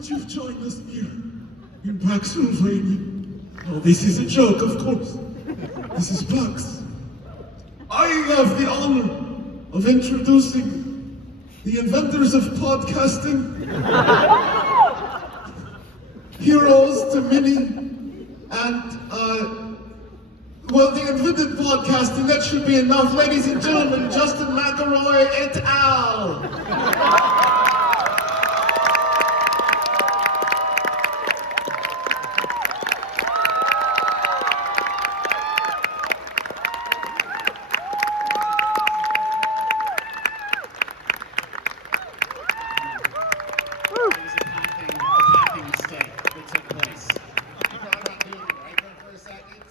that you've joined us here in PAX West. Oh, this is a joke, of course. This is PAX. I have the honor of introducing the inventors of podcasting, heroes to many, and well, they invented podcasting. That should be enough. Ladies and gentlemen, Justin McElroy et al.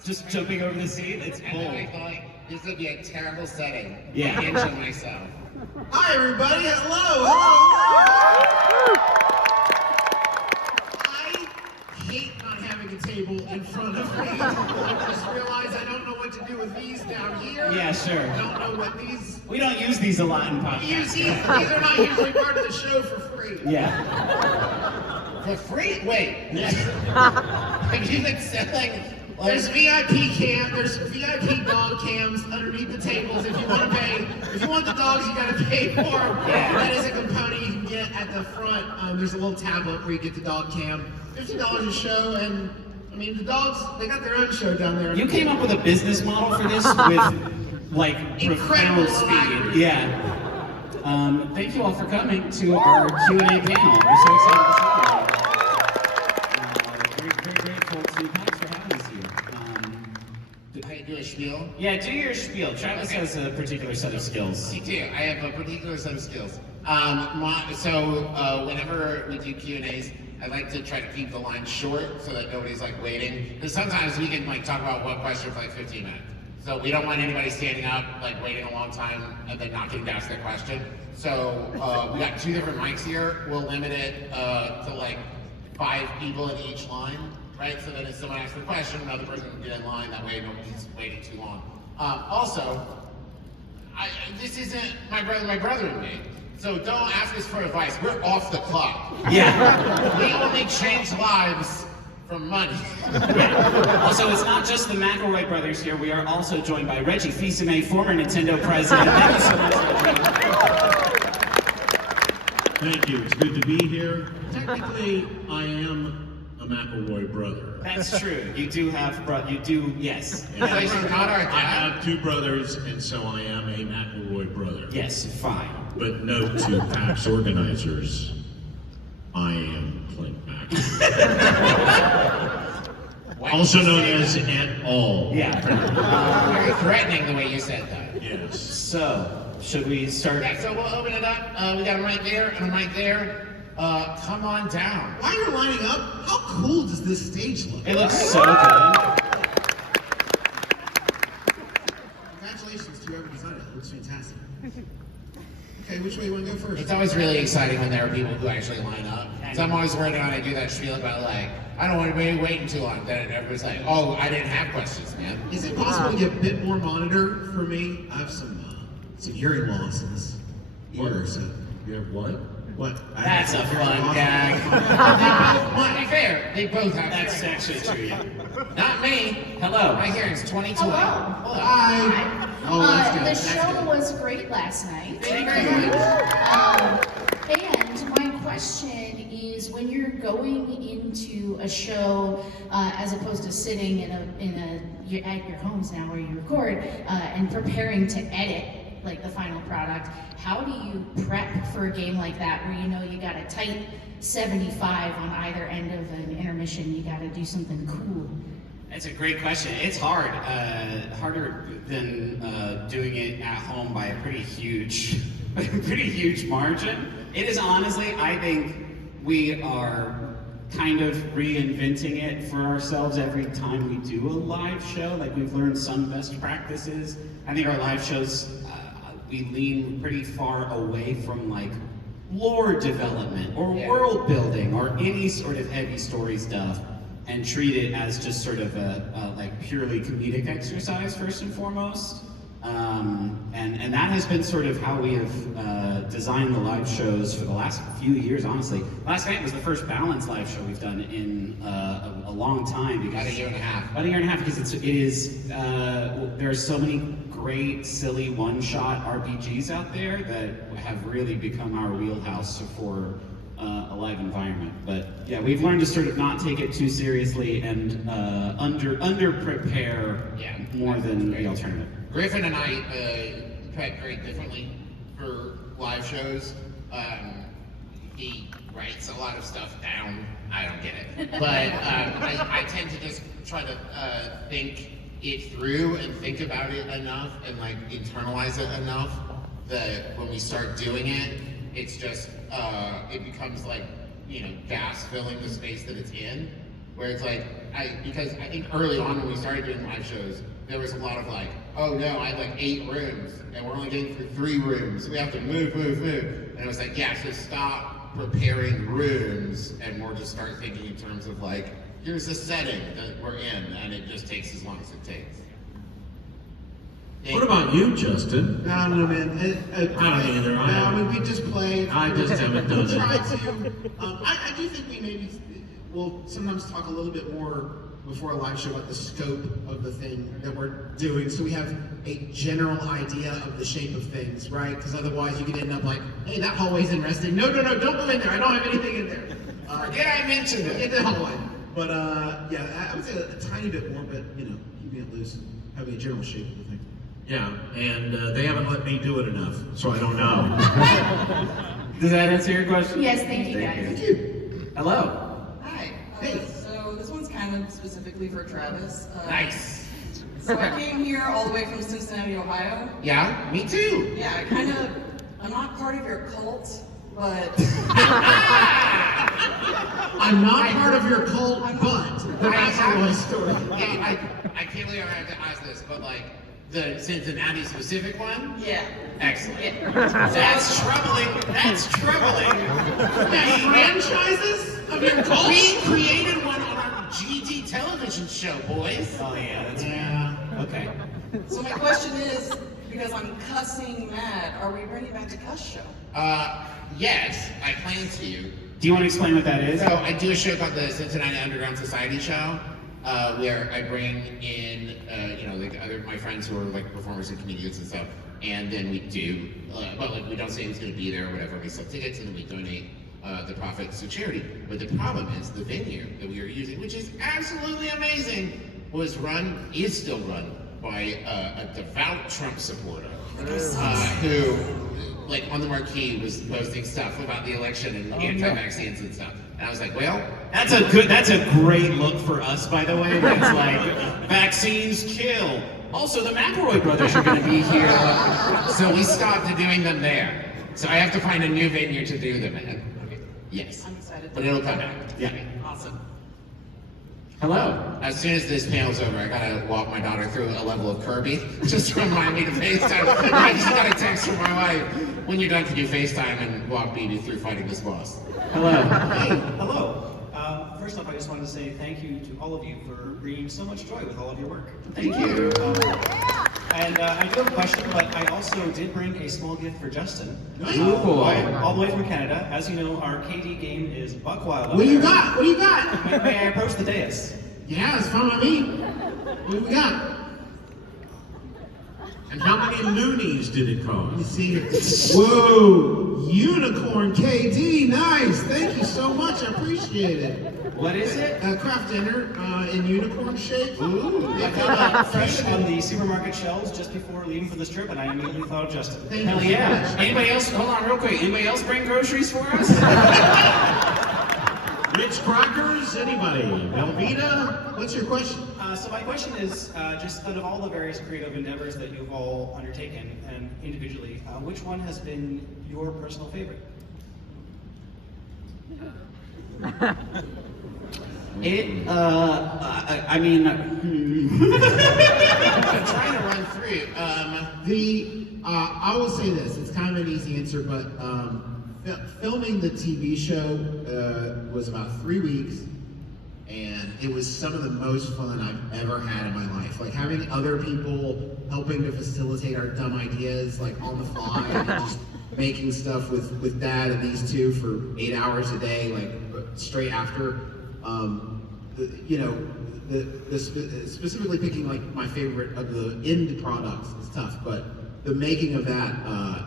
Just jumping over the seat, it's And cold. then I thought, this would be a terrible setting. Yeah. I injured myself. Hi, everybody. Hello. I hate not having a table in front of me. I just realized I don't know what to do with these down here. Yeah, sure. I don't know what these. We don't use these a lot in podcasts. These are not usually part of the show for free. Yeah. For free? Wait. Have you been selling? There's VIP there's VIP dog cams underneath the tables. If you want to pay, if you want the dogs, you got to pay more. That is a component you can get at the front. There's a little tablet where you get the dog cam. $50 a show, and I mean the dogs, they got their own show down there. You came up with a business model for this with like Incredible profound speed. alacrity. Yeah. Thank you all for coming to our Q&A panel. We're so excited to see you. Very grateful to PAX for having us here. Can I do a spiel? Yeah, do your spiel. Travis has a particular set of skills. I do. I have a particular set of skills. Whenever we do Q&As, I like to try to keep the line short so that nobody's like waiting. Because sometimes we can like talk about one question for like 15 minutes. So we don't want anybody standing up, like waiting a long time and then not getting to ask their question. So we got 2 different mics here. We'll limit it to like 5 people in each line, right? So that if someone asks the question, another person can get in line. That way nobody's waiting too long. Also, this isn't my brother and me. So don't ask us for advice. We're off the clock. Yeah. We only change lives for money. Also, it's not just the McElroy brothers here. We are also joined by Reggie Fils-Aimé, former Nintendo president. Thank you so much, Reggie. Thank you. It's good to be here. Technically, I am a McElroy brother. That's true. You do have, yes. So he's not our I dad. have 2 brothers, and so I am a McElroy brother. Yes, fine. But note to PAX organizers, I am Clint McElroy. Also known as et al. Yeah. Very threatening the way you said that. Yes. So, should we start? Yeah, so we'll open it up. We got a mic there and a mic there. Come on down. While you're lining up, how cool does this stage look? It looks so good. Congratulations to whoever designed it. It looks fantastic. Okay, which way you want to go first? It's always really exciting when there are people who actually line up. So I'm always worried when I do that spiel about like, I don't want to be waiting too long. Then everybody's like, oh, I didn't have questions, man. Is it possible to get a bit more monitor for me? I have some hearing loss in this ear. So You have what? what? That's a fun gag. To be fair, they both have That's hearing actually true. Yeah. loss. Not me. Hello. My hearing's 22. Hello. Hi. Oh, that's good. The That's show good. was great last night. Thank you very much. And my question is, when you're going into a show, as opposed to sitting you're at your homes now where you record, and preparing to edit like the final product, how do you prep for a game like that where you know you got a tight 75 on either end of an intermission, you got to do something cool? That's a great question. It's hard. Harder than doing it at home by a pretty huge margin. It is honestly, I think we are kind of reinventing it for ourselves every time we do a live show. Like we've learned some best practices. I think our live shows, we lean pretty far away from like lore development or world building or any sort of heavy story stuff, and treat it as just sort of a like purely comedic exercise first and foremost. And that has been sort of how we have designed the live shows for the last few years, honestly. Last night was the first balanced live show we've done in a long time. Because, About a year and a half. About a year and a half, because it is there are so many great, silly one-shot RPGs out there that have really become our wheelhouse for a live environment. But yeah, we've learned to sort of not take it too seriously and under prepare more than the alternative. Griffin and I prep very differently for live shows. He writes a lot of stuff down. I don't get it. But I tend to just try to think it through and think about it enough and like internalize it enough that when we start doing it, it's just, it becomes like, you know, gas filling the space that it's in. Where it's like, because I think early on when we started doing live shows, there was a lot of like, oh no, I have like 8 rooms and we're only getting through 3 rooms. So we have to move. And it was like, yeah, so stop preparing rooms and more just start thinking in terms of like, here's the setting that we're in, and it just takes as long as it takes. What about you, Justin? I don't know, man. I don't either. I mean, we just play. I just haven't done We'll it. try to. I do think we maybe will sometimes talk a little bit more before a live show about the scope of the thing that we're doing, so we have a general idea of the shape of things, right? Because otherwise you could end up like, hey, that hallway's interesting. No, don't go in there. I don't have anything in there. Forget I mentioned it. In the hallway. But yeah, I would say a tiny bit more, but you know, keeping it loose, having a general shape of the thing. Yeah, and they haven't let me do it enough, so I don't know. Does that answer your question? Yes, thank you, guys. Thank you. Hello. Hi. Hey. So this one's kind of specifically for Travis. Nice. So I came here all the way from Cincinnati, Ohio. Yeah, me too. Yeah, I'm not part of your cult, but I'm not part of your cult, but that's my story. Yeah, I can't believe I have to ask this, but like the Cincinnati specific one? yeah. Excellent. Yeah. That's troubling. That's troubling. Franchises of your cult? We created one on our GT television show, boys. Oh yeah, that's okay. So my question is, because I'm cussing mad, are we bringing back the cuss show? Yes, I plan to. Do you want to explain what that is? So I do a show called the Cincinnati Underground Society Show, where I bring in, you know, like other my friends who are like performers and comedians and stuff, and then we do, well, like we don't say who's going to be there or whatever. We sell tickets and then we donate the profits to charity. But the problem is the venue that we are using, which is absolutely amazing, is still run by a devout Trump supporter who, like on the marquee, was posting stuff about the election and anti-vaccines and stuff. And I was like, well, That's a great look for us, by the way. That's like, vaccines kill. Also, the McElroy brothers are going to be here. so we stopped doing them there. So I have to find a new venue to do them in. Yes, I'm excited. but it'll come back. Yeah. Awesome. Hello. As soon as this panel's over, I gotta walk my daughter through a level of Kirby, just to remind me to FaceTime. I just got a text from my wife. When you're done, can you FaceTime and walk BB through fighting this boss? Hello. Hello. First off, I just wanted to say thank you to all of you for bringing so much joy with all of your work. Thank you. And I do have a question, but I also did bring a small gift for Justin. Ooh, boy. All the way from Canada. As you know, our KD game is buck wild. What do you got? What do you got? May I approach the dais? Yeah, it's fine by me. What do we got? And how many loonies did it Let me cost? see. Whoa, unicorn KD, nice. Thank you so much. I appreciate it. What is it? Craft dinner in unicorn shape. Ooh. I found it fresh on the supermarket shelves just before leaving for this trip, and I immediately thought of Justin. Thank Hell you so yeah. much. Anybody else? Hold on real quick. Anybody else bring groceries for us? Ritz crackers? Anybody? Velveeta? What's your question? So my question is, just out of all the various creative endeavors that you've all undertaken, and individually, which one has been your personal favorite? I mean, I'm trying to run through. I will say this. It's kind of an easy answer, but filming the TV show was about 3 weeks, and it was some of the most fun I've ever had in my life. Like having other people helping to facilitate our dumb ideas, like on the fly, and just making stuff with Dad and these two for 8 hours a day, like straight after. Specifically picking like my favorite of the end products is tough, but the making of that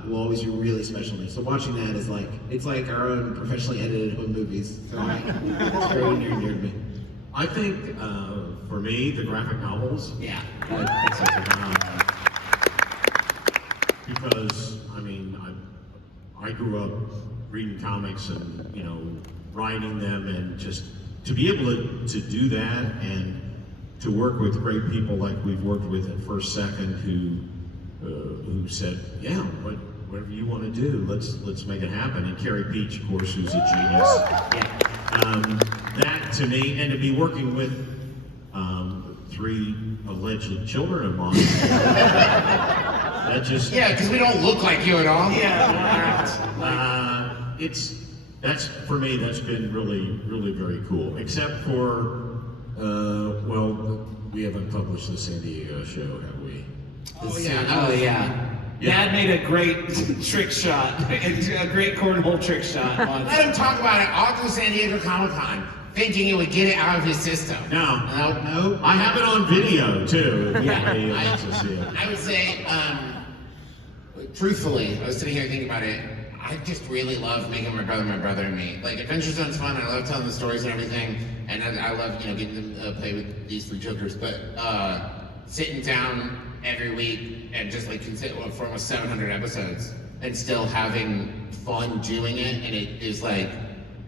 will always be really special to me. So watching that is like, it's like our own professionally edited home movies. So like, it's very near and dear to me. I think for me, the graphic novels. Yeah. Because I mean, I grew up reading comics and writing them, and just to be able to do that and to work with great people like we've worked with at First Second, who said, yeah, whatever you want to do, let's make it happen. And Carrie Peach, of course, who's a genius. That to me, and to be working with 3 alleged children of mine, that just because we don't look like you at all. that's for me. That's been really, really very cool. Except for, we haven't published the San Diego show, have we? Oh yeah. Dad made a great trick shot, a great cornhole trick shot. Let him talk about it all through San Diego Comic-Con, thinking it would get it out of his system. No. I have it on video too. I would say, truthfully, I was sitting here thinking about it. I just really love making my brother and me. Like, Adventure Zone's fun, and I love telling the stories and everything, and I love, getting them to play with these 3 jokers, but sitting down every week and just like for almost 700 episodes and still having fun doing it, and it is like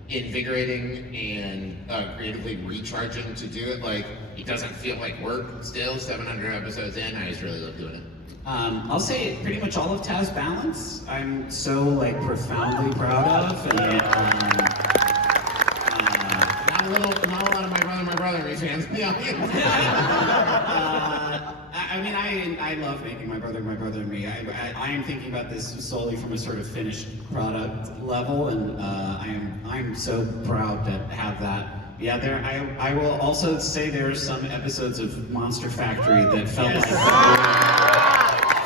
invigorating and creatively recharging to do it. Like, it doesn't feel like work still, 700 episodes in. I just really love doing it. I'll say pretty much all of Taz Balance I'm so like profoundly proud of, and not a lot of my brother and me fans in the audience. I love making my brother and me. I am thinking about this solely from a sort of finished product level, and I'm so proud to have that be out there. I will also say there are some episodes of Monster Factory that felt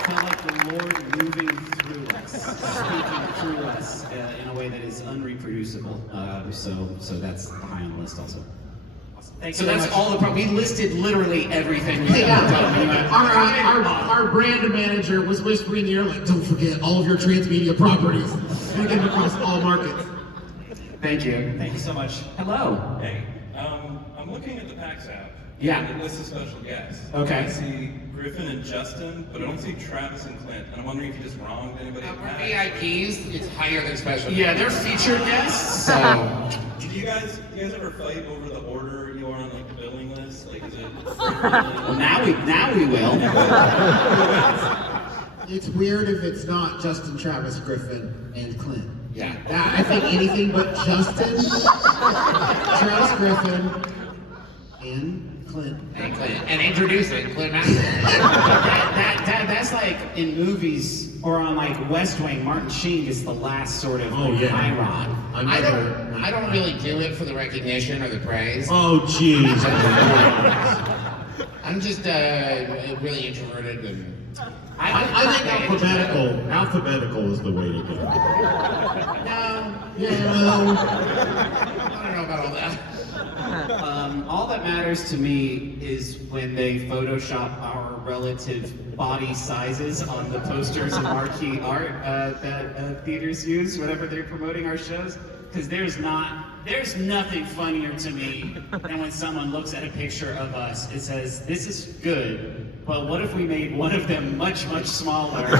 like the Lord moving through us, speaking through us in a way that is unreproducible. So that's high on the list also. So that's all we listed literally everything. Our brand manager was whispering in the ear like, don't forget all of your transmedia properties. And get them across all markets. Thank you. Thank you so much. Hello. Hey, I'm looking at the PAX app. Yeah. And it lists a special guest. Okay. I see Griffin and Justin, but I don't see Travis and Clint. And I'm wondering if you just wronged anybody at For PAX. VIPs, it's higher than special. Yeah, they're featured guests. So. Do you guys ever fight over the order you are on like the billing list? Like, is it? Well, now we will. It's weird if it's not Justin, Travis, Griffin, and Clint. Yeah. I think anything but Justin, Travis, Griffin, and Clint. And introduce it, Clint McElroy. That's like in movies or on like West Wing. Martin Sheen is the last sort of high rod. I don't really do it for the recognition or the praise. Oh, jeez. I'm just really introverted and. I think alphabetical is the way to go. No. I don't know about all that. All that matters to me is when they Photoshop our relative body sizes on the posters and marquee art that theaters use whenever they're promoting our shows. Because there's nothing funnier to me than when someone looks at a picture of us. It says, "This is good, but what if we made one of them much, much smaller so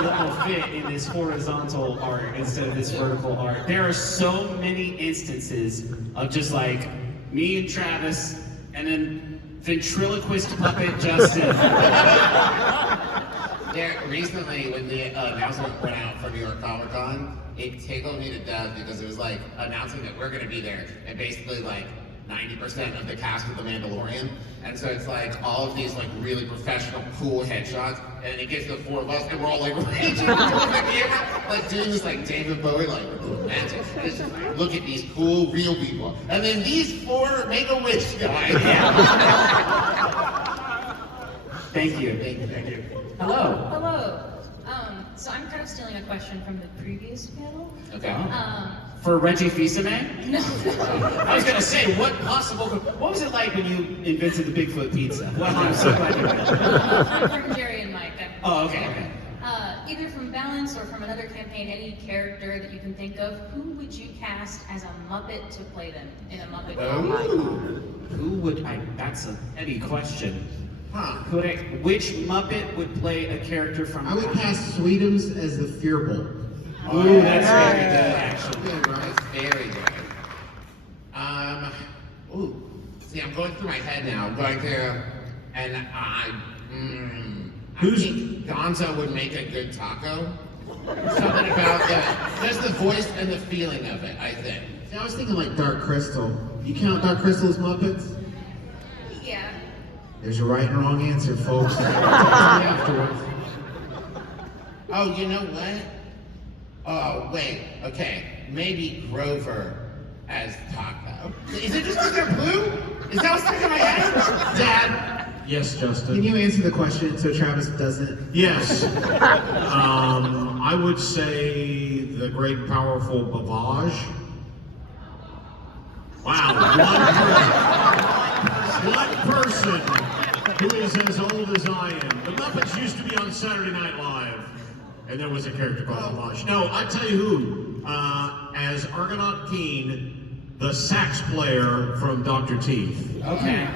that will fit in this horizontal art instead of this vertical art?" There are so many instances of just like me and Travis, and then ventriloquist puppet Justin. Recently, when the announcement went out for New York Comic Con, it tickled me to death because it was like announcing that we're going to be there, and basically like 90% of the cast of The Mandalorian. And so it's like all of these like really professional, cool headshots, and it gets the four of us, and we're all like raging towards the camera, like doing this like David Bowie, like romantic. And it's just like, look at these cool, real people. And then these four Make-A-Wish guys. Thank you. Thank you. Hello. Hello. So I'm kind of stealing a question from the previous panel. Okay. For Reggie Fils-Aimé? No. I was gonna say, what was it like when you invented the Bigfoot pizza? Well, I'm so glad you did. I'm from Jerry and Mike. Oh, okay. Either from Balance or from another campaign, any character that you can think of, who would you cast as a Muppet to play them in a Muppet movie? That's a heavy question. Huh. Which Muppet would play a character from... I would cast Sweetums as the Fearful. Ooh, that's very good, actually. Good, right? Very good. See, I'm going through my head now. I'm going through, and I think Gonzo would make a good taco. Something about just the voice and the feeling of it, I think. See, I was thinking like Dark Crystal. You count Dark Crystal as Muppets? Yeah. There's a right and wrong answer, folks. Afterwards. Oh, you know what? Oh, wait. Okay. Maybe Grover as Taco. Is it just because they're blue? Is that what's stuck in my head? Dad, Yes, Justin. can you answer the question so Travis doesn't? Yes. I would say the great, powerful Bavage. Wow, one person who is as old as I am. The Muppets used to be on Saturday Night Live, and there was a character called Bavage. No, I tell you who, as Argonaut Keen, the sax player from Dr. Teeth. Okay.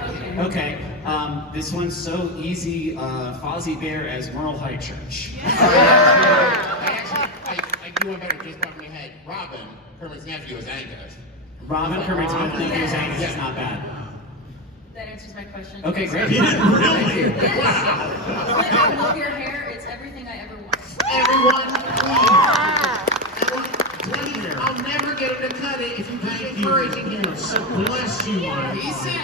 This one's so easy. Fozzie Bear as Merle High Church. I do one better just off my head. Robin, Kermit's nephew, is Angus. Robin Kermit's nephew is Angus. That's not bad. That answers my question. Okay, great. Really? Yes. Wow. I love your hair. It's everything I ever want. Everyone, please, I'll never get him to cut it if you keep encouraging him. Bless you, my He sent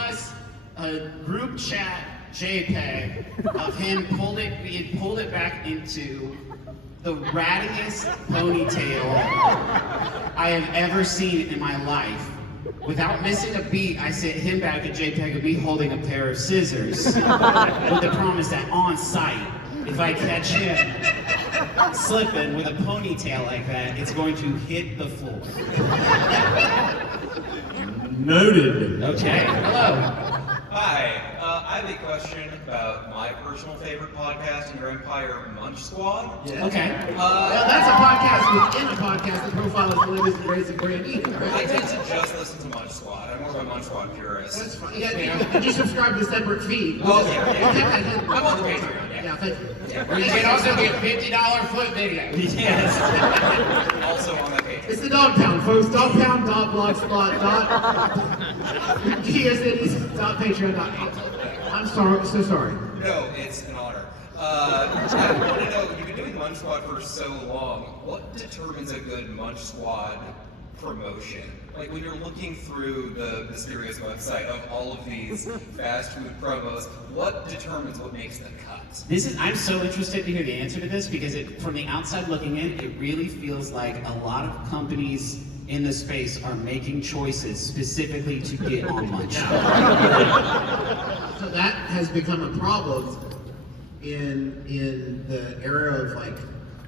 us a group chat JPEG of him he had pulled it back into the rattiest ponytail I have ever seen in my life. Without missing a beat, I sent him back a JPEG of me holding a pair of scissors with the promise that on site, if I catch him slipping with a ponytail like that, it's going to hit the floor. Noted. Okay, hello. Hi, I have a question about my personal favorite podcast in your empire, Munch Squad. Okay. Well, that's a podcast within a podcast. The profile is the latest and greatest and grand eating, I right? tend to just listen to Munch Squad. I'm more of a Munch Squad purist. That's fine. Yeah, you subscribe to a separate feed. Oh, yeah. We'll take that hidden. I'm on the Patreon, yeah. Yeah, thank you. You can also get $50 foot video. Yes. Also on that page. It's the Dog Pound, folks. Dogpound.blogspot.geocities.patreon.com. I'm sorry, so sorry. No, it's an honor. I want to know, you've been doing Munch Squad for so long. What determines a good Munch Squad promotion? Like when you're looking through the mysterious website of all of these fast food promos, what determines what makes the cut? I'm so interested to hear the answer to this because from the outside looking in, it really feels like a lot of companies in the space are making choices specifically to get on Munch. So that has become a problem in the era of like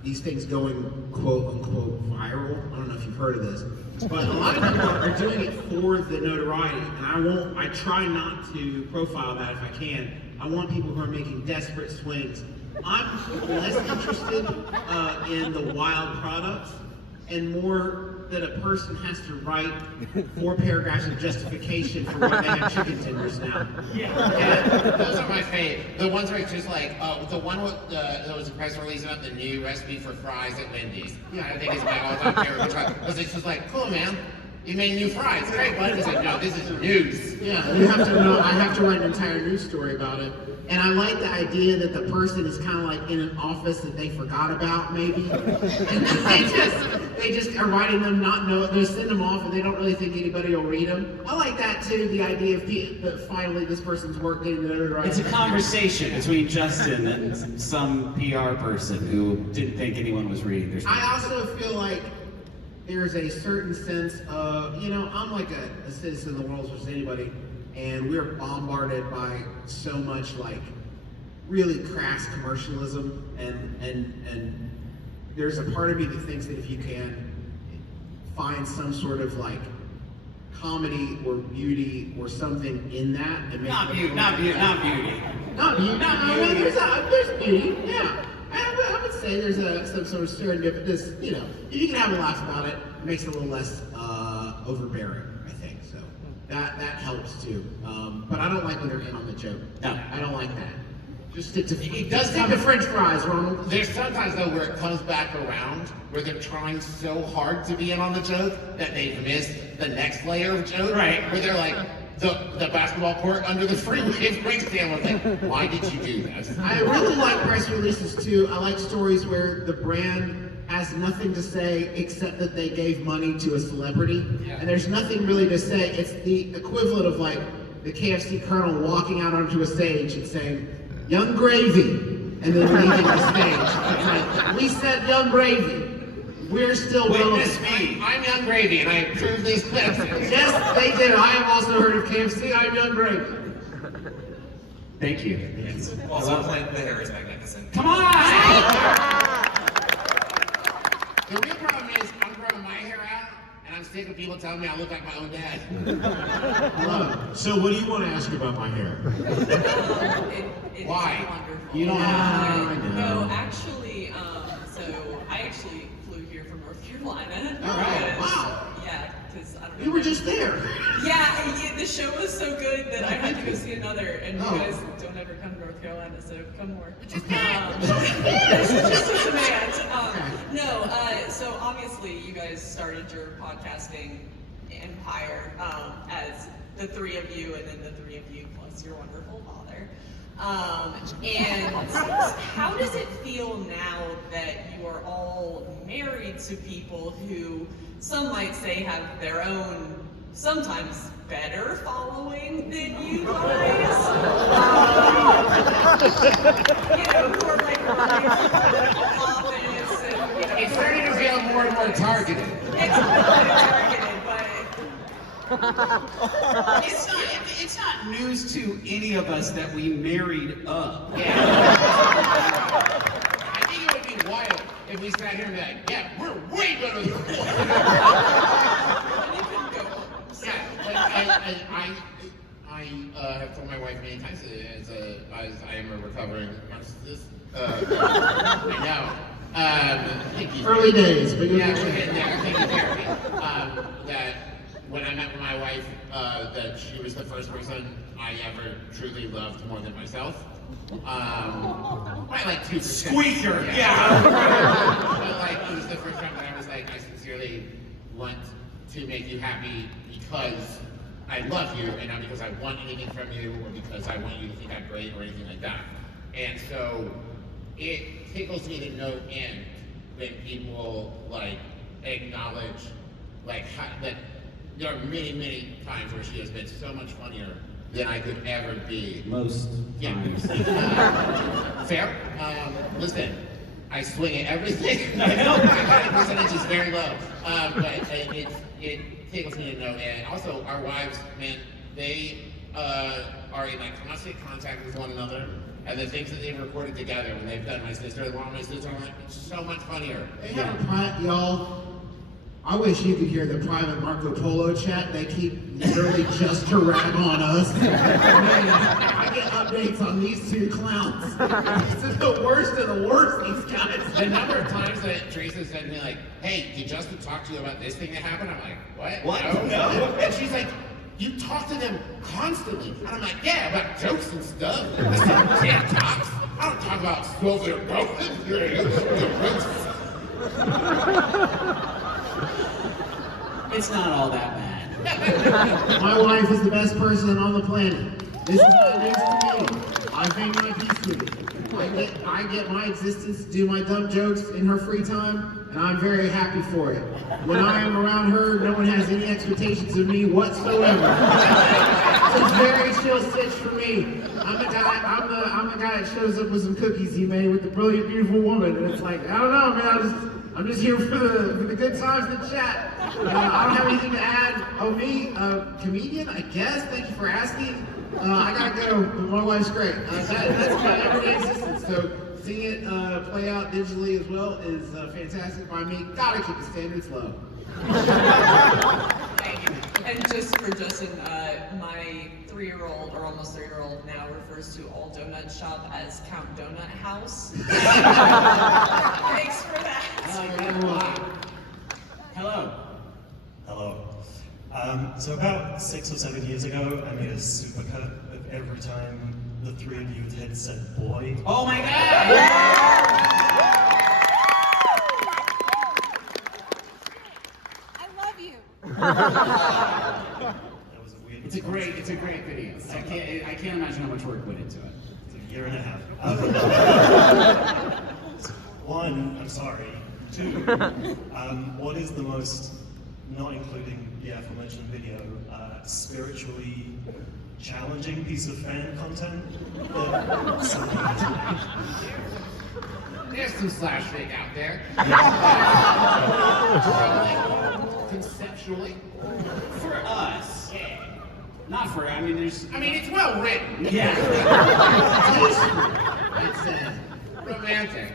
these things going quote unquote viral. I don't know if you've heard of this, but a lot of people are doing it for the notoriety, and I try not to profile that if I can. I want people who are making desperate swings. I'm less interested in the wild products and more that a person has to write 4 paragraphs of justification for why they have chicken tenders now. Yeah, those are my favorite. The ones where it's just like, the one with there was a press release about the new recipe for fries at Wendy's. Yeah, I think it's my all-time favorite because it's just like, cool, man. You made new fries. Great, bud. He's like, no, this is news. Yeah, you have to know. I have to write an entire news story about it. And I like the idea that the person is kind of like in an office that they forgot about, maybe. And they just are writing them, not know. They send them off, and they don't really think anybody will read them. I like that too. The idea of that finally this person's work getting notoriety. It's a conversation between Justin and some PR person who didn't think anyone was reading their stuff. I also feel like there's a certain sense of, I'm like a citizen of the world as much as anybody, and we're bombarded by so much like really crass commercialism, and there's a part of me that thinks that if you can find some sort of like comedy or beauty or something in that, and make Not beauty. Not beauty. There's beauty. Yeah, I would say there's some sort of serendipitous. If you can have a laugh about it, it makes it a little less overbearing. I think so. That helps too. But I don't like when they're in on the joke. No. I don't like that. Just stick to come- French fries, Ronald. There's sometimes though where it comes back around where they're trying so hard to be in on the joke that they've missed the next layer of joke. Right. Where they're like, the basketball court under the freeway breaks down. Was like, why did you do that? I really like press releases too. I like stories where the brand has nothing to say except that they gave money to a celebrity. Yeah. And there's nothing really to say. It's the equivalent of like the KFC Colonel walking out onto a stage and saying, "Young Gravy," and then leaving the stage. It's like, we said Young Gravy. We're still Witness relevant. me. I'm Young Gravy and I approve this message. Yes, they did. I have also heard of KFC. I'm Young Gravy. Thank you. Also, Clint, the hair is magnificent. Come on! The real problem is I'm growing my hair out and I'm sick of people telling me I look like my own dad. So what do you want to ask about my hair? It Why? is wonderful. You don't have to. No, actually, so I actually flew here from North Carolina. All right. Because- Wow. Yeah, because I don't know. You were just there. Yeah, the show was so good that I had to go see another, and you Oh. guys don't ever come to North Carolina, so come more. It's just a demand. No, so obviously you guys started your podcasting empire as the three of you, and then the three of you plus your wonderful father. And how does it feel now that you are all married to people who some might say have their own, sometimes better following than you guys? Who are like running for office and, It's starting to feel more and more targeted. it's really targeted, but It's not news to any of us that we married up. Yeah. I think it would be wild if we sat here and be like, yeah, we're way better than you. Yeah, I have told my wife many times as I am a recovering narcissist. I know. Thank you. Early days, but Yeah, we're getting there. Thank you, therapy. That when I met with my wife, that she was the first person I ever truly loved more than myself. By like 2%. Squeaker, But like, it was the first time that I was like, I sincerely want to make you happy because I love you, and not because I want anything from you, or because I want you to think I'm great, or anything like that. And so, it tickles me to no end when people like acknowledge like that there are many, many times where she has been so much funnier than I could ever be. Most times. Fair. Listen, I swing at everything. I know my percentage is very low, but it tickles me to no end. Also, our wives, man, they are in like constant contact with one another. And the things that they've recorded together when they've done my sister, I'm like, it's so much funnier. They have a private, y'all. I wish you could hear the private Marco Polo chat. They keep literally just to rag on us. Man, I get updates on these two clowns. It's the worst of the worst, these guys. The number of times that Teresa said to me like, hey, did Justin talk to you about this thing that happened? I'm like, what? What? No. And she's like, you talk to them constantly. And I'm like, yeah, about jokes and stuff. That's not TikToks. I don't talk about stuff that are It's not all that bad. My wife is the best person on the planet. This is not news to me. I've made my peace with it. I get my existence to do my dumb jokes in her free time, and I'm very happy for it. When I am around her, no one has any expectations of me whatsoever. It's a very chill stitch for me. I'm the guy that shows up with some cookies he made with the brilliant, beautiful woman, and it's like, I don't know, man. I'm just here for the good times in the chat. I don't have anything to add. Oh, me, comedian, I guess. Thank you for asking. I gotta go, but my wife's great. That's my everyday existence. So seeing it play out digitally as well is fantastic by me. Gotta keep the standards low. Thank you. And just for Justin, my 3-year-old, or almost 3-year-old now, refers to all donut shop as Count Donut House. Thanks for that. I like that a lot. Hello. Hello. So about 6 or 7 years ago, I made a supercut of every time the 3 of you had said boy. Oh my God! I love you. That was a weird. It's a great video. I can't imagine how much work went into it. It's a year and a half. 1, I'm sorry. 2, what is the most, not including the aforementioned video, spiritually challenging piece of fan content that someone has made? There's some slash fake out there. Conceptually. For us. Not for, I mean, there's... I mean, it's well written. Yeah. It's romantic.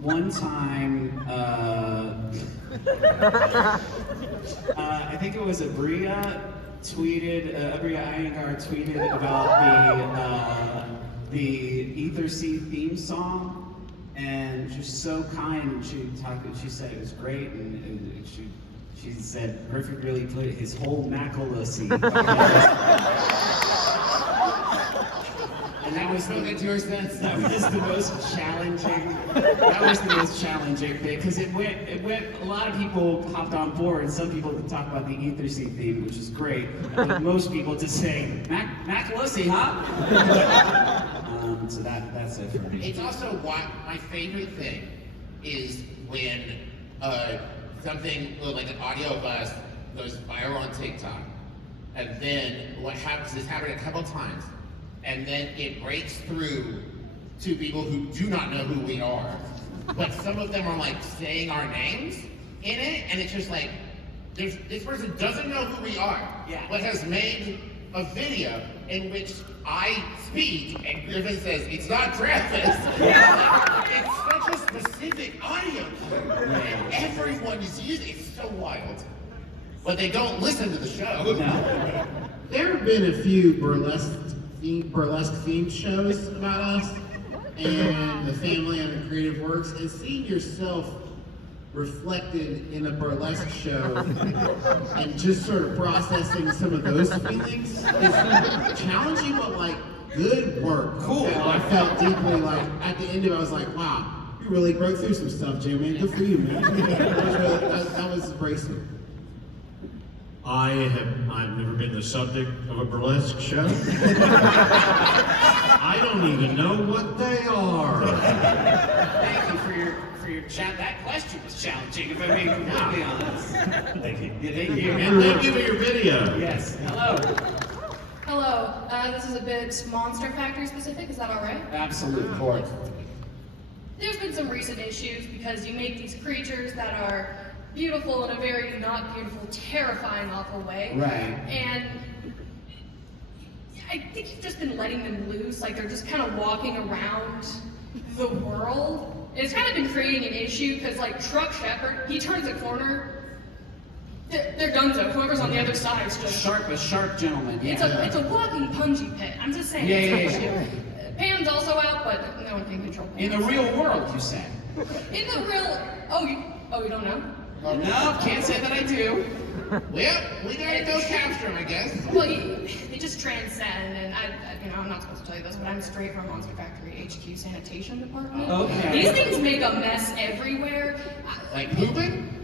One time, I think it was Abria Iyengar tweeted about the Ether Sea theme song, and she was so kind. She said it was great, and she said Griffin really put his whole Macalussy. And that was Spoken to her sense. That was the most challenging. That was the most challenging thing because it went. A lot of people hopped on board. Some people would talk about the Ether Sea theme, which is great. But most people just say Macalussy, huh? So that's it for me. It's also what my favorite thing is when something like an audio of us goes viral on TikTok, and then what happens is happened a couple times. And then it breaks through to people who do not know who we are. But some of them are like saying our names in it, and it's just like, this person doesn't know who we are, but has made a video in which I speak, and Griffin says, it's not Travis. It's such a specific audio cue, and everyone is using it. It's so wild. But they don't listen to the show. No. There have been a few burlesque themed shows about us and the family and the creative works, and seeing yourself reflected in a burlesque show and just sort of processing some of those feelings is challenging, but like good work. Cool. And I felt deeply like at the end of it, I was like, wow, you really broke through some stuff, Jay, man. Good for you, man. That was embracing. I've never been the subject of a burlesque show. I don't even know what they are. Thank you for your chat. That question was challenging, if I'm being completely honest. Thank you. Yeah, thank you. And thank you for your video. Yes. Hello. Hello, this is a bit Monster Factory specific, is that all right? Absolutely. Of course. There's been some recent issues because you make these creatures that are beautiful in a very not beautiful, terrifying, awful way. Right. And I think you've just been letting them loose, like they're just kind of walking around the world. And it's kind of been creating an issue because like Truck Shepherd, he turns a corner, they're donezo. Whoever's on the other side is just... A sharp gentleman. Yeah. It's a walking punji pit. I'm just saying. Yeah, it's yeah, an yeah. issue. Pan's also out, but no one can control Pan. In the real world, you said. In the real... Oh, you don't know? No, can't say that I do. Well, we gotta go capture him, I guess. Well, they just transcend, and I'm not supposed to tell you this, but I'm straight from Monster Factory HQ sanitation department. Okay. These things make a mess everywhere. Like pooping?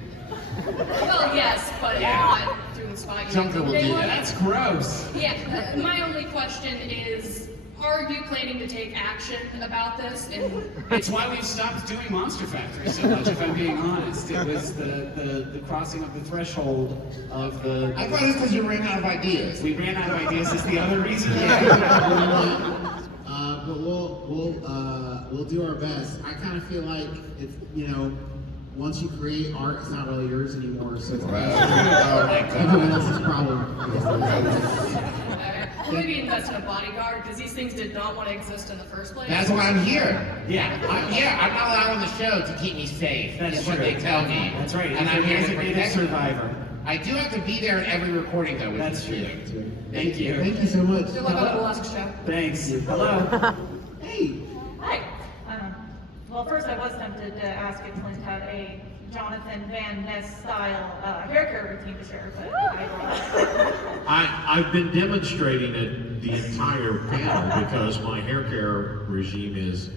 Well, yes, but not through the spot. Junker will do that. That's gross. Yeah, my only question is, are you planning to take action about this? And It's why we've stopped doing Monster Factory so much, if I'm being honest. It was the crossing of the threshold of the... I thought it was because you ran out of ideas. We ran out of ideas is the other reason. But we'll do our best. I kind of feel like it's, once you create art, it's not really yours anymore. So it's Oh my everyone God. else's problem. maybe invest in a bodyguard, because these things did not want to exist in the first place. That's why I'm here. Yeah. I'm not allowed on the show to keep me safe. That's That's what true. they tell me. That's right. And I'm here to Designated protect you. survivor. I do have to be there in every recording, though. Which That's is true. true. Thank you. Thank you so much. Good luck on the Burlesque show. Thanks. Hello. Hey. Hi. Well, first I was tempted to ask if Clint had a Jonathan Van Ness style hair care routine to share, but I've been demonstrating it the entire panel because my hair care regime is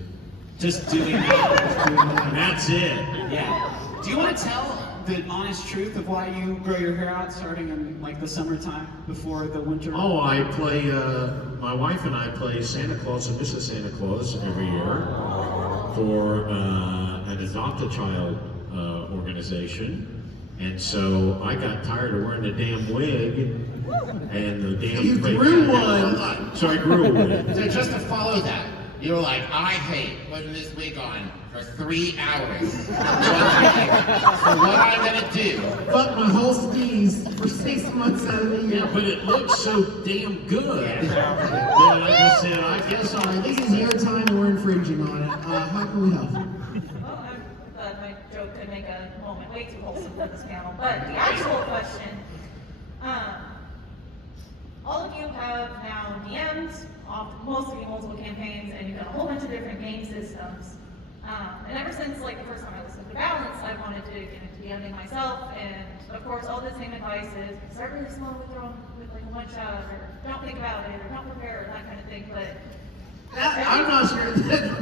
Just doing that. and that's it. Yeah. Do you want to tell the honest truth of why you grow your hair out starting in like the summertime before the winter? Oh, I play, my wife and I play Santa Claus and Mrs. Santa Claus every year for an adopt-a-child organization. And so I got tired of wearing the damn wig and the damn... You fake grew hat. one. So I grew a wig. So just to follow that, you were like, I hate putting this wig on for 3 hours. So what I'm gonna do? Fuck my whole steez for 6 months out of the year. Yeah, but it looks so damn good that I just said, I guess Sorry, this is your time and we're infringing on it. How can we help? well, I thought my joke could make a moment way too wholesome for this panel. But the actual question, all of you have now DMs, most of you multiple campaigns, and you've got a whole bunch of different game systems. And ever since like the first time I listened to Balance, I wanted to get into DMing myself, and of course all the same advice is start really slow with like a one shot, or don't think about it, or don't prepare, or that kind of thing. But I'm not sure.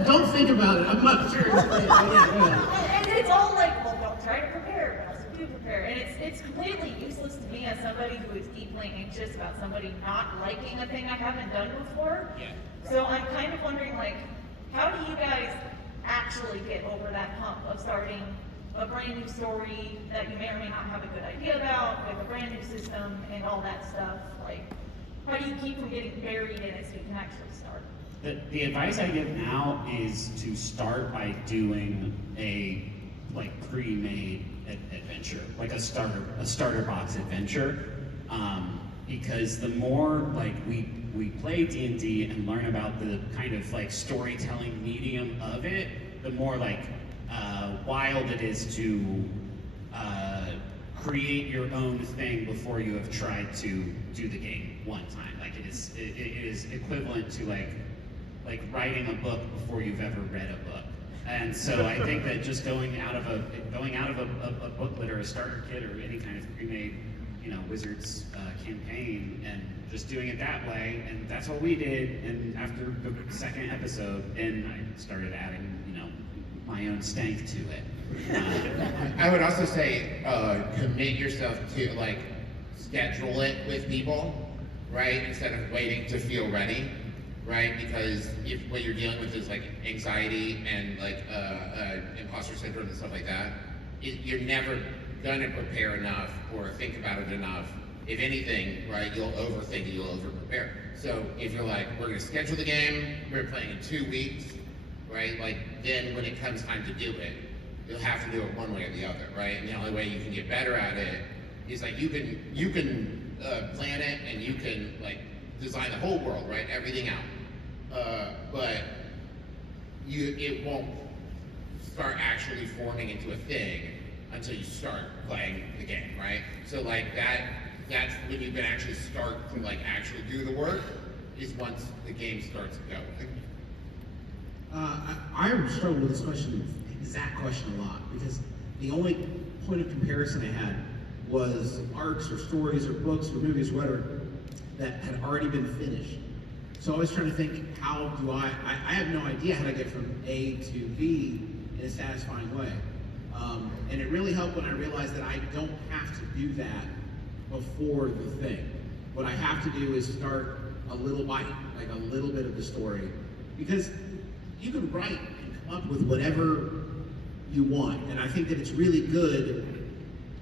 Don't think about it. I'm not sure. Yeah, go ahead. and it's all like, well, don't try to prepare, but also do prepare. And it's completely useless to me as somebody who is deeply anxious about somebody not liking a thing I haven't done before. Yeah. So I'm kind of wondering, like, how do you guys actually get over that hump of starting a brand new story that you may or may not have a good idea about, with a brand new system and all that stuff? Like, how do you keep from getting buried in it so you can actually start? The advice I give now is to start by doing a like pre-made adventure, like a starter box adventure, because the more like we play D&D and learn about the kind of like storytelling medium of it, the more like wild it is to create your own thing before you have tried to do the game one time. Like it is equivalent to like writing a book before you've ever read a book. And so I think that just going out of a booklet or a starter kit or any kind of pre-made, Wizards campaign, and just doing it that way, and that's what we did. And after the second episode, then I started adding, my own stank to it. I would also say, commit yourself to like schedule it with people, right? Instead of waiting to feel ready, right? Because if what you're dealing with is like anxiety and like imposter syndrome and stuff like that, you're never gonna prepare enough or think about it enough. If anything, right, you'll overthink it, you'll over-prepare. So if you're like, we're gonna schedule the game, we're playing in 2 weeks, right? Like then when it comes time to do it, you'll have to do it one way or the other, right? And the only way you can get better at it is like you can plan it and you can like design the whole world, right? Everything out. But it won't start actually forming into a thing until you start playing the game, right? So like that's when you can actually start to like actually do the work, is once the game starts going. I struggle with this exact question a lot, because the only point of comparison I had was arcs or stories or books or movies, whatever, that had already been finished. So I was trying to think, how do I have no idea how to get from A to B in a satisfying way. And it really helped when I realized that I don't have to do that before the thing. What I have to do is start a little bite, like a little bit of the story. Because you can write and come up with whatever you want. And I think that it's really good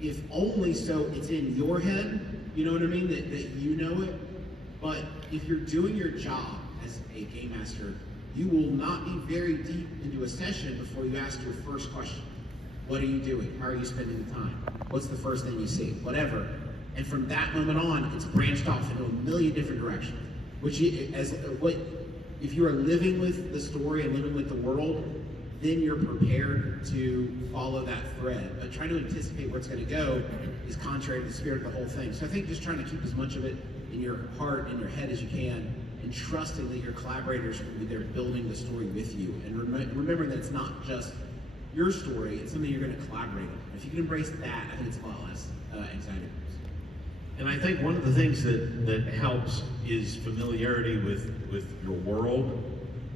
if only so it's in your head, you know what I mean, that you know it. But if you're doing your job as a game master, you will not be very deep into a session before you ask your first question. What are you doing? How are you spending the time? What's the first thing you see? Whatever. And from that moment on, it's branched off into a million different directions. Which, if you are living with the story and living with the world, then you're prepared to follow that thread. But trying to anticipate where it's going to go is contrary to the spirit of the whole thing. So I think just trying to keep as much of it in your heart and your head as you can, and trusting that your collaborators will be there building the story with you. And remembering that it's not just your story, it's something you're going to collaborate on. If you can embrace that, I think it's a lot less anxiety. And I think one of the things that helps is familiarity with your world.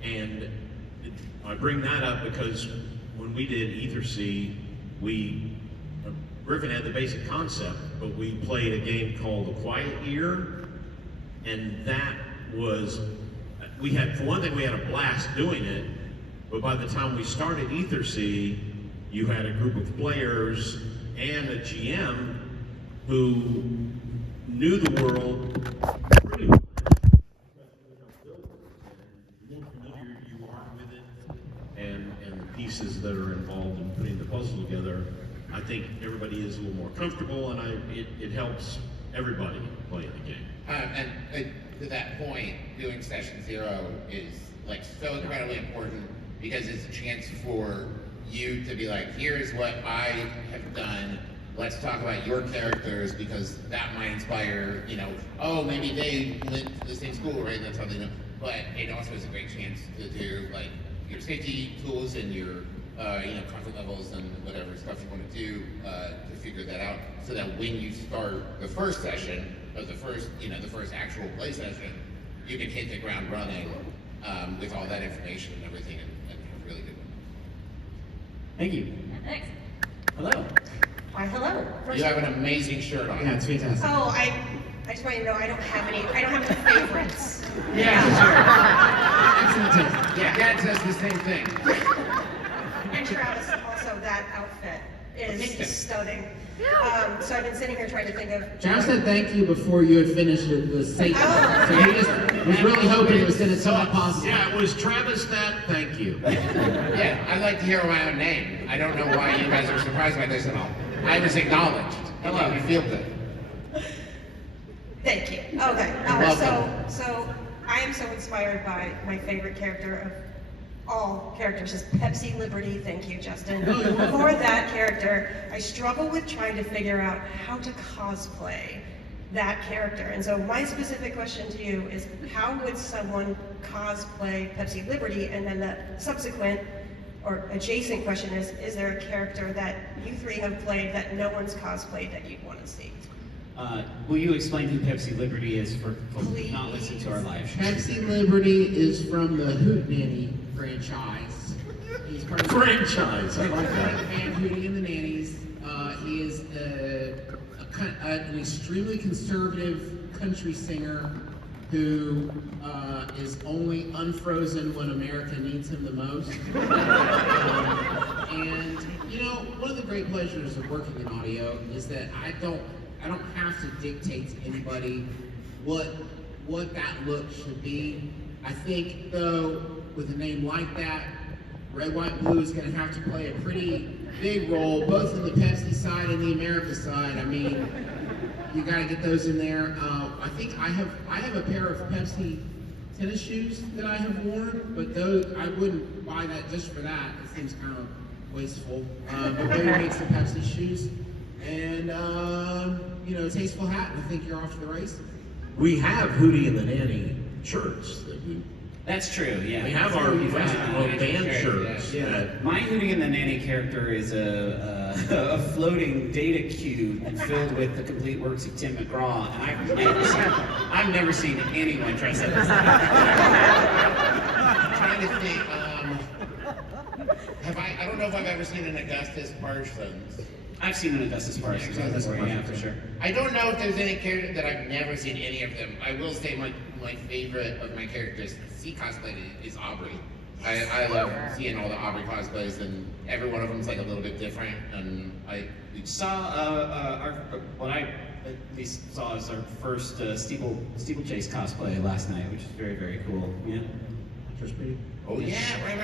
And I bring that up because when we did Ether Sea, Griffin had the basic concept, but we played a game called The Quiet Year, and that was, for one thing, we had a blast doing it, but by the time we started Ether Sea, you had a group of players and a GM who knew the world pretty well. The more familiar you are with it and the pieces that are involved in putting the puzzle together, I think everybody is a little more comfortable, and it helps everybody play the game. And to that point, doing session 0 is like so incredibly important because it's a chance for you to be like, here's what I have done. Let's talk about your characters because that might inspire, oh, maybe they went to the same school, right? That's how they know. But it also is a great chance to do like your safety tools and your comfort levels and whatever stuff you want to do to figure that out, so that when you start the first session or the first actual play session, you can hit the ground running with all that information and everything, and have a really good one. Thank you. Thanks. Hello. Why, hello. You have an amazing shirt on. Yeah, it's fantastic. Oh, I just want you to know I don't have any favorites. Yeah, sure. Excellent taste. Yeah, Dad says the same thing. And Travis, also that outfit is stunning. So I've been sitting here trying to think of. Travis said thank you before you had finished the statement. Oh. So he just was really hoping it was going to sound positive. Yeah, it was Travis that, thank you. Yeah, I'd like to hear my own name. I don't know why you guys are surprised by this at all. I was acknowledged. Hello, you feel good. Thank you. Okay. So I am so inspired by my favorite character of all characters is Pepsi Liberty. Thank you, Justin. For that character, I struggle with trying to figure out how to cosplay that character. And so my specific question to you is, how would someone cosplay Pepsi Liberty? And then the subsequent or adjacent question is there a character that you three have played that no one's cosplayed that you'd want to see? Will you explain who Pepsi Liberty is for folks who not listen to our live show? Pepsi Liberty is from the Hootenanny franchise. He's part of the Franchise, I like that. And Hootie and the Nannies. He is an extremely conservative country singer who is only unfrozen when America needs him the most. And one of the great pleasures of working in audio is that I don't have to dictate to anybody what that look should be. I think though, with a name like that, Red, White, Blue is going to have to play a pretty big role, both in the Pepsi side and the America side. I mean, you got to get those in there. I think I have a pair of Pepsi tennis shoes that I have worn, but those I wouldn't buy that just for that. It seems kind of wasteful. But maybe make some Pepsi shoes and a tasteful hat, and I think you're off to the races. We have Hootie and the Nanny shirts. That's true, yeah. We have our band shirts. Yeah. My Hootie and the Nanny character is a floating data cube filled with the complete works of Tim McGraw, and I've never seen anyone dress up as that. I'm trying to think. I don't know if I've ever seen an Augustus Parsons. I've seen an Augustus Parsons before, yeah, for sure. I don't know if there's any character that I've never seen any of them. I will say my favorite of my characters, C cosplay, is Aubrey. I love seeing all the Aubrey cosplays, and every one of them's like a little bit different. And I saw what I at least saw as our first steeplechase cosplay last night, which is very, very cool. Yeah. Oh yeah, right.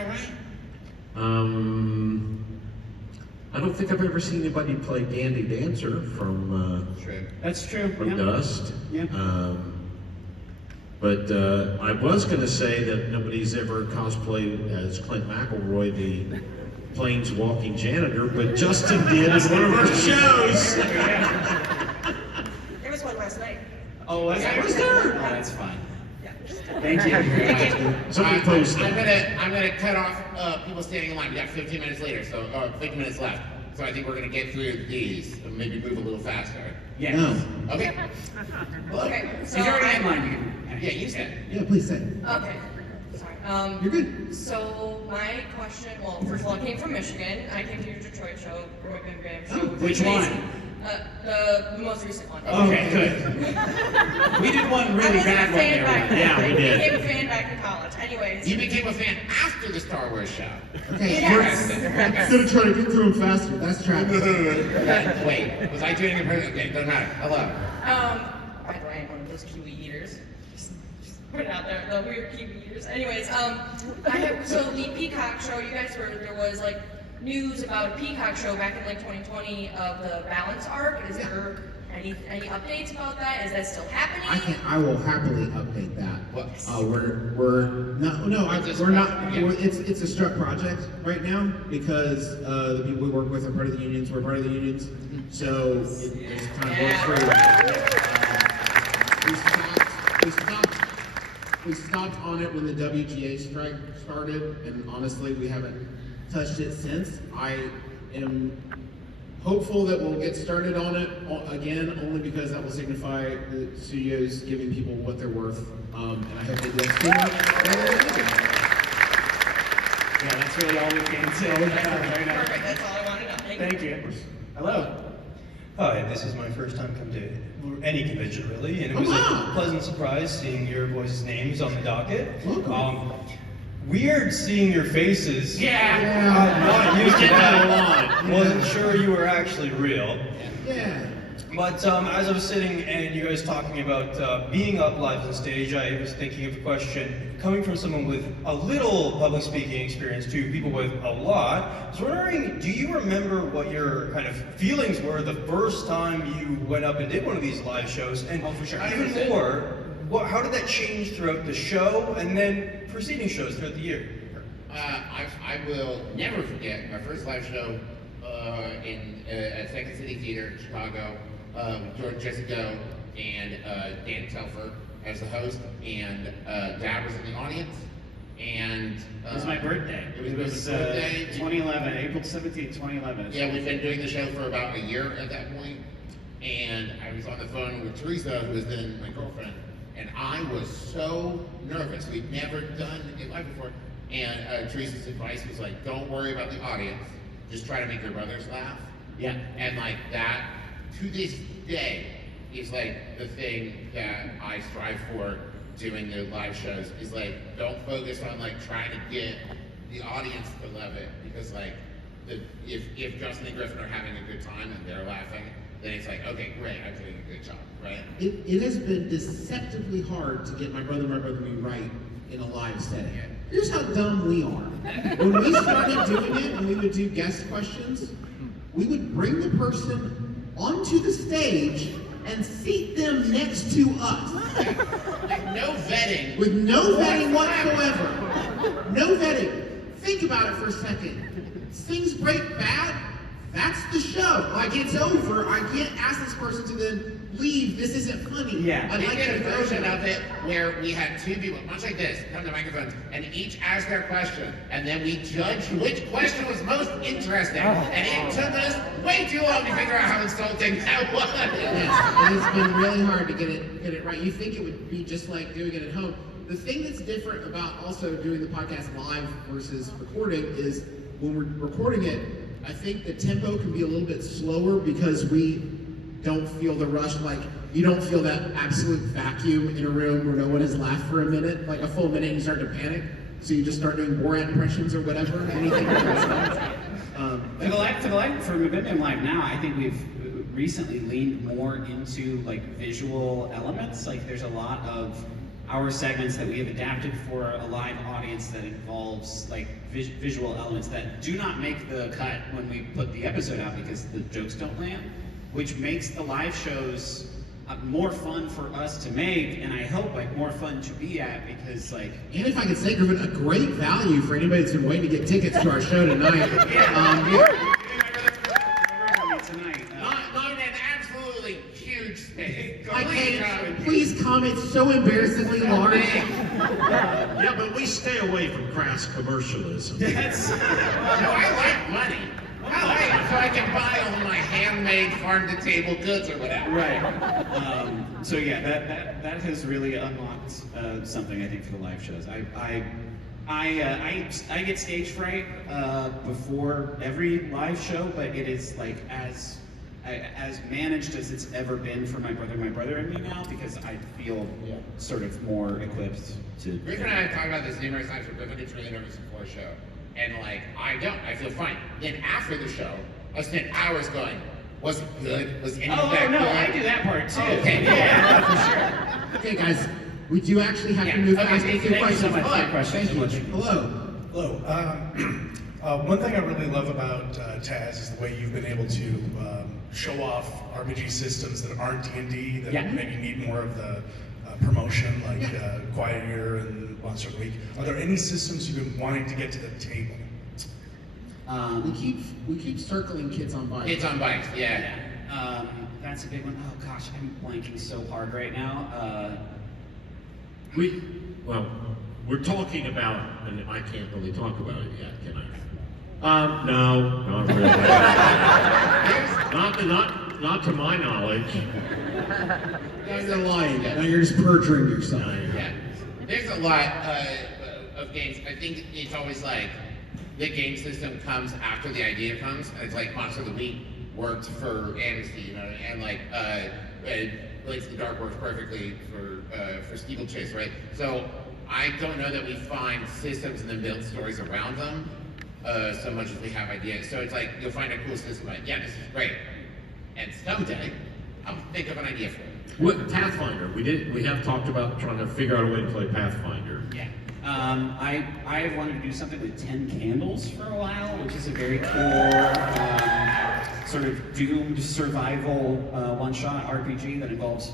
I don't think I've ever seen anybody play Dandy Dancer from That's true. From Dust. Yeah. But I was going to say that nobody's ever cosplayed as Clint McElroy, the plains walking janitor, but Justin did at one of our shows. There was one last night. Oh, was there? Oh, that's fine. Thank you. Somebody posted. I'm gonna cut off people standing in line. We got 15 minutes later, so 15 minutes left. So I think we're gonna get through these and maybe move a little faster. Yeah. No. Okay. Okay, so He's already in line. Yeah, you said. Yeah, please say. Okay. Sorry. You're good. So my question, well, first of all, I came from Michigan. I came to your Detroit show, Griffin show. Which one? The most recent one. Okay, good. We did one really bad one there. Yeah, we did. I became a fan back in college. Anyways. You became a fan after the Star Wars show. Okay, Yes. gonna try to get through them faster. That's Travis. Wait, was I doing it? Okay, doesn't matter. Hello. By the way, I'm one of those kiwi eaters. Just put it out there, the weird kiwi eaters. Anyways, so the Peacock show, you guys there was like news about a Peacock show back in like 2020 of the Balance arc. Is there any updates about that? Is that still happening? I will happily update that. What? We're not. It's a struck project right now because the people we work with are part of the unions. We're part of the unions, so it's kind of works we stopped on it when the WGA strike started, and honestly, we haven't touched it since. I am hopeful that we'll get started on it again, only because that will signify the studios giving people what they're worth, and I hope they do that soon. Yeah, that's really all we can say. Very nice. Perfect, that's all I wanted to know. Thank you. Hello. Hi, this is my first time come to any convention really, and it was a pleasant surprise seeing your boys' names on the docket. Weird seeing your faces. Yeah. Not used to that. Wasn't sure you were actually real. Yeah. But as I was sitting and you guys talking about being up live on stage, I was thinking of a question coming from someone with a little public speaking experience to people with a lot. I was wondering, do you remember what your kind of feelings were the first time you went up and did one of these live shows? And for sure. even more, how did that change throughout the show and then preceding shows throughout the year? I will never forget our first live show at Second City Theater in Chicago with George Jessico and Dan Telfer as the host, and Dad was in the audience. And it was my birthday. It was birthday. 2011, April 17th, 2011. Yeah, we've been doing the show for about a year at that point. And I was on the phone with Teresa, who was then my girlfriend, and I was so nervous. We'd never done it live before. And Teresa's advice was like, don't worry about the audience. Just try to make your brothers laugh. Yeah. And like that, to this day, is like the thing that I strive for doing the live shows, is like, don't focus on like trying to get the audience to love it, because like, if Justin and Griffin are having a good time and they're laughing, then it's like, okay, great, I'm doing a good job, right? It has been deceptively hard to get my brother me right in a live setting. Here's how dumb we are. When we started doing it and we would do guest questions, we would bring the person onto the stage and seat them next to us. Like no vetting. With no vetting whatsoever. No vetting. Think about it for a second. Things break bad, that's the show. Like, it's over. I can't ask this person to then leave. This isn't funny. Yeah. I'd We like did a to version of it where we had two people, much like this, come to microphones, and each asked their question, and then we judged which question was most interesting. And it took us way too long to figure out how insulting that was. And it's been really hard to get it right. You think it would be just like doing it at home. The thing that's different about also doing the podcast live versus recording is when we're recording it, I think the tempo can be a little bit slower because we don't feel the rush. Like, you don't feel that absolute vacuum in a room where no one has laughed for a minute, like a full minute, and you start to panic. So you just start doing Borat impressions or whatever. Anything. For Mabim Live now, I think we've recently leaned more into like visual elements. Like, there's a lot of our segments that we have adapted for a live audience that involves like visual elements that do not make the cut when we put the episode out because the jokes don't land, which makes the live shows more fun for us to make, and I hope like more fun to be at, because like. And if I could say, Griffin, a great value for anybody that's been waiting to get tickets to our show tonight. Not in an absolutely huge space. Please come. It's so embarrassingly large. Yeah, but we stay away from crass commercialism. No, I like money. I like it so I can buy all my handmade farm-to-table goods or whatever. Right. So yeah, that has really unlocked something, I think, for the live shows. I get stage fright before every live show, but it is like as managed as it's ever been for my brother and me now, because I feel sort of more equipped to. Griffin and I have talked about this numerous times where Griffin gets really nervous before a show. And like, I don't, I feel fine. Then after the show, I spent hours going, was it good? Was any of that no, good? I do that part too. Okay, yeah, for sure. Okay, guys, we do actually have to move fast with your Thank you so questions. much. Thank you. Hello. Hello. One thing I really love about Taz is the way you've been able to show off RPG systems that aren't D&D, that maybe need more of the promotion, like Quiet Year and Monster of the Week. Are there any systems you've been wanting to get to the table? We keep circling Kids on Bikes. Kids on Bikes, yeah. That's a big one. Oh gosh, I'm blanking so hard right now. We're talking about, and I can't really talk about it yet, can I? No, not really. not to my knowledge. You're lying. Now you're just perjuring yourself. Yeah. There's a lot of games. I think it's always like the game system comes after the idea comes. It's like Monster of the Week worked for Amnesty, you know, and like Blades of the Dark works perfectly for Steeplechase, right? So I don't know that we find systems and then build stories around them so much as we have ideas. So it's like you'll find a cool system, like, yeah, this is great, and someday I'll think of an idea for it. What Pathfinder? We have talked about trying to figure out a way to play Pathfinder. Yeah. I wanted to do something with 10 candles for a while, which is a very cool sort of doomed survival one-shot RPG that involves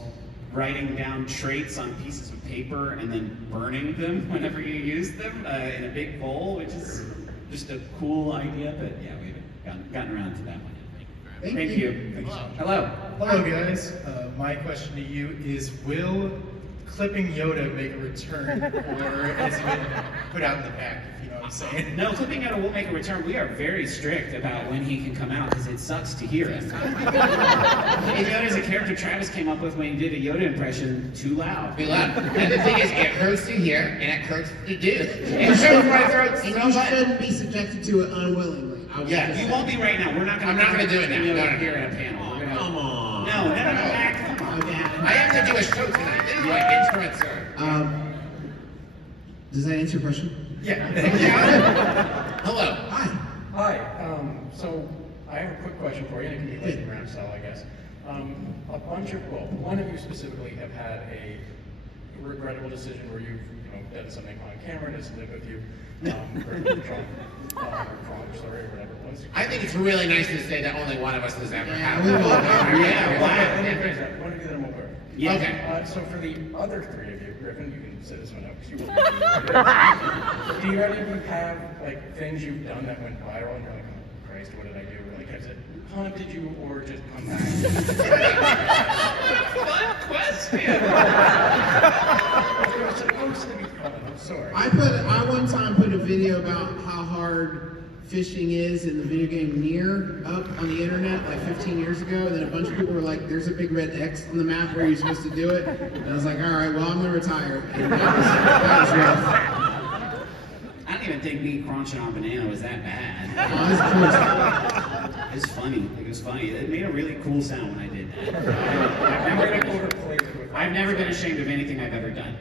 writing down traits on pieces of paper and then burning them whenever you use them in a big bowl, which is just a cool idea. But yeah, we haven't gotten around to that one yet. Thank you. Thank you. Hello. Hello, guys. My question to you is, will clipping Yoda make a return, or has he been put out in the back, if you know what I'm saying? No, clipping Yoda will make a return. We are very strict about when he can come out, because it sucks to hear him. And Yoda is a character Travis came up with when he did a Yoda impression too loud. Too loud. And the thing is, it hurts to hear, and it hurts to do. It shows my throat so And much. you shouldn't be subjected to it unwillingly. Yeah, you won't be right now. We're not going to. I'm not going to do it now. No. Here in a panel. Come on. No, back. Come on. I have to do a show tonight. This is my instrument, sir. Does that answer your question? Yeah. Hello. Hi. Hi. So I have a quick question for you, and it can be lightning round style, I guess. One of you specifically have had a regrettable decision where you've done something on camera, doesn't live with you, or whatever it was. I think it's really nice to say that only one of us has ever had we one. will. One of you that I'm aware of. Yeah. Okay. So for the other three of you, Griffin, you can sit this one up, 'cause you will. Do you any of you have like things you've done that went viral and you're like, oh, Christ, what did I do? Like, has it haunted you or just come back? Fun question. It was supposed to be fun. I'm sorry. I one time put a video about how hard fishing is in the video game Nier up on the internet like 15 years ago, and then a bunch of people were like, there's a big red X on the map where you're supposed to do it. And I was like, all right, well, I'm gonna retire. And that was rough. I don't even think me crunching on a banana was that bad. Oh, It was funny. It was funny. It made a really cool sound when I did that. I've never been ashamed of anything I've ever done.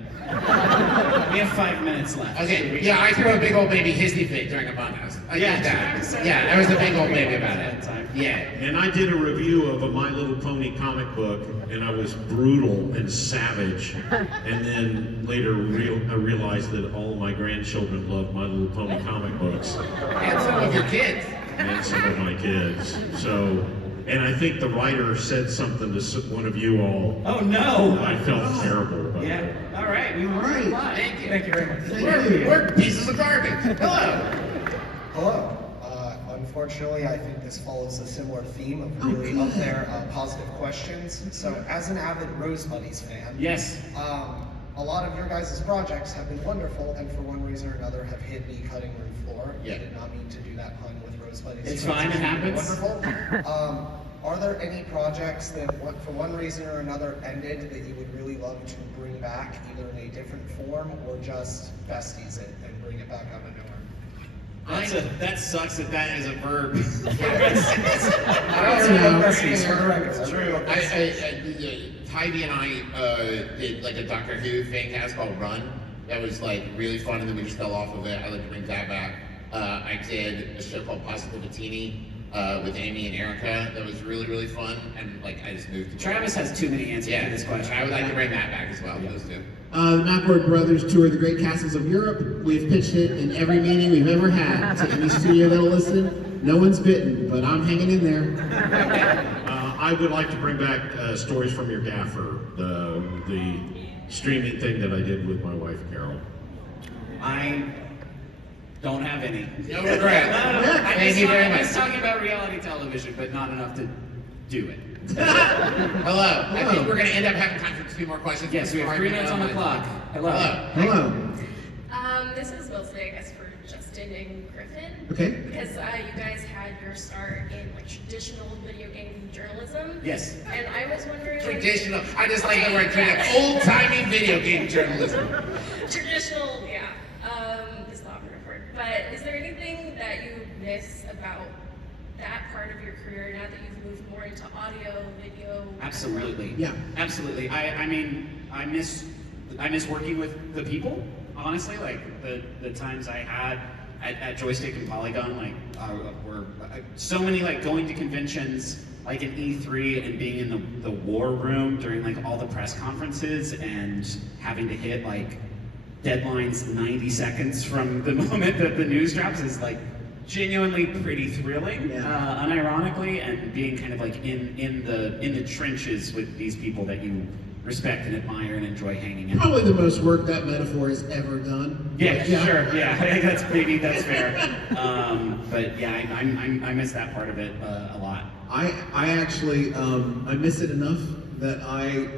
We have 5 minutes left. Okay, yeah, I threw a big old baby hissy fit during Among Us. I did that. Yeah, there was a big old baby about it. Yeah. And I did a review of a My Little Pony comic book, and I was brutal and savage. And then later I realized that all of my grandchildren love My Little Pony comic books. And some of your kids. And some of my kids. So, and I think the writer said something to one of you all. Oh no! I felt terrible about Yeah. it. All right. We were right. Thank you. Thank you very much. We're pieces of garbage. Hello. Hello. Unfortunately, I think this follows a similar theme of really up there positive questions. So, as an avid Rose Buddies fan, Yes. A lot of your guys' projects have been wonderful, and for one reason or another have hit the cutting room floor. Yeah. I did not mean to do that pun with Rose Buddies. It's fine, it happens. Wonderful. Are there any projects that, for one reason or another, ended that you would really love to bring back, either in a different form or just besties it and bring it back on a new one? That sucks that that is a verb. It's true. Tybee and I did like a Doctor Who fan cast called Run. That was like really fun, and then we just fell off of it. I'd like to bring that back. I did a show called Positivitini with Amy and Erica. That was really, really fun, and like I just moved to Travis has too many answers to this question. I would like to bring that back as well. Those two. The McElroy Brothers tour the great castles of Europe. We've pitched it in every meeting we've ever had to any studio that'll listen. No one's bitten, but I'm hanging in there. I would like to bring back Stories from Your Gaffer, the streaming thing that I did with my wife, Carol. I don't have any. No regret. I was talking about reality television, but not enough to do it. Hello. I think we're going to end up having time for 2 more questions. Yes, we have 3 minutes on the clock. Hello. Hello. This is mostly, I guess, for Justin and Griffin. Okay. Because you guys had your start in like traditional video game journalism. Yes. And I was wondering. Traditional. I just like the word traditional. Old-timey video game journalism. Traditional, yeah. Is the operative word. But is there anything that you miss about that part of your career now that you've moved more into audio, video? Absolutely. Yeah. Absolutely. I mean, I miss working with the people. Honestly, like the times I had at Joystick and Polygon, like were so many, like going to conventions, like in E3 and being in the war room during like all the press conferences and having to hit like deadlines 90 seconds from the moment that the news drops is like genuinely pretty thrilling, unironically, and being kind of like in the trenches with these people that you respect and admire and enjoy hanging out. Probably the most work that metaphor has ever done. Yeah, sure. Yeah, I think that's fair. But yeah, I miss that part of it a lot. I actually I miss it enough that I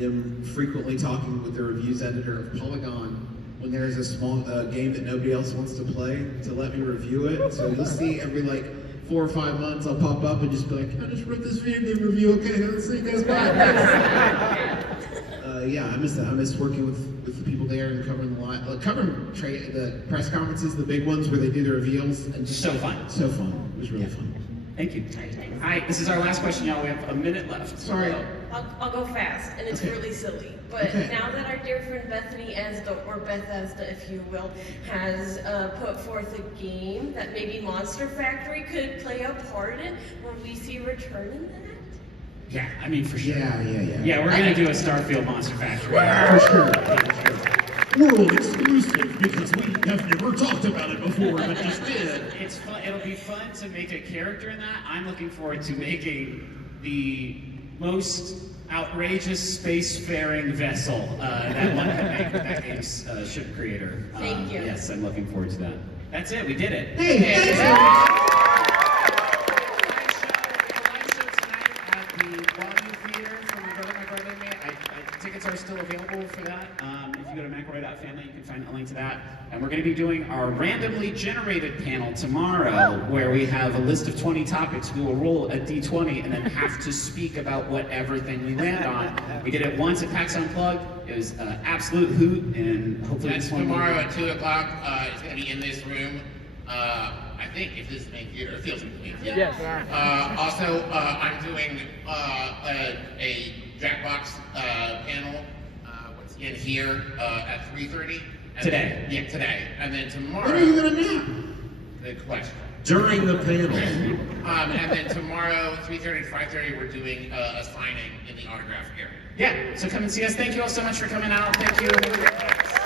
am frequently talking with the reviews editor of Polygon when there's a small game that nobody else wants to play to let me review it. So you'll see every like 4 or 5 months I'll pop up and just be like, I just wrote this video game review. Okay, let's see you guys back. Yeah, I miss that. I miss working with the people there and covering the line, the press conferences, the big ones where they do the reveals. And just, so fun. So fun. It was really fun. Thank you. All right, this is our last question, y'all. We have a minute left. Sorry. I'll go fast, and it's really silly. But now that our dear friend Bethany Esda, or Bethesda, if you will, has put forth a game that maybe Monster Factory could play a part in, will we see a return in that? Yeah, I mean, for sure. Yeah. Yeah, we're gonna do a Starfield Monster Factory. For sure. World exclusive, because we have never talked about it before, but just did. It's fun. It'll be fun to make a character in that. I'm looking forward to making the most outrageous spacefaring vessel that one can make. That game's ship creator. Thank you. Yes, I'm looking forward to that. That's it. We did it. Hey, thanks, Tickets are still available for that. If you go to McElroy.family, you can find a link to that. And we're going to be doing our randomly generated panel tomorrow, where we have a list of 20 topics. We will roll a d20 and then have to speak about whatever thing we land on. We did it once at PAX Unplugged. It was an absolute hoot, and hopefully That's this one tomorrow at 2 o'clock. It's going to be in this room. I think if this is the main theater, it feels like the main theater. Yes. Also, I'm doing a Jackbox panel in here at 3:30. Today. Yeah, today. And then tomorrow. When are you gonna nap? Good question. During the panel. And then tomorrow, 3:30 to 5:30, we're doing a signing in the autograph area. Yeah, so come and see us. Thank you all so much for coming out. Thank you.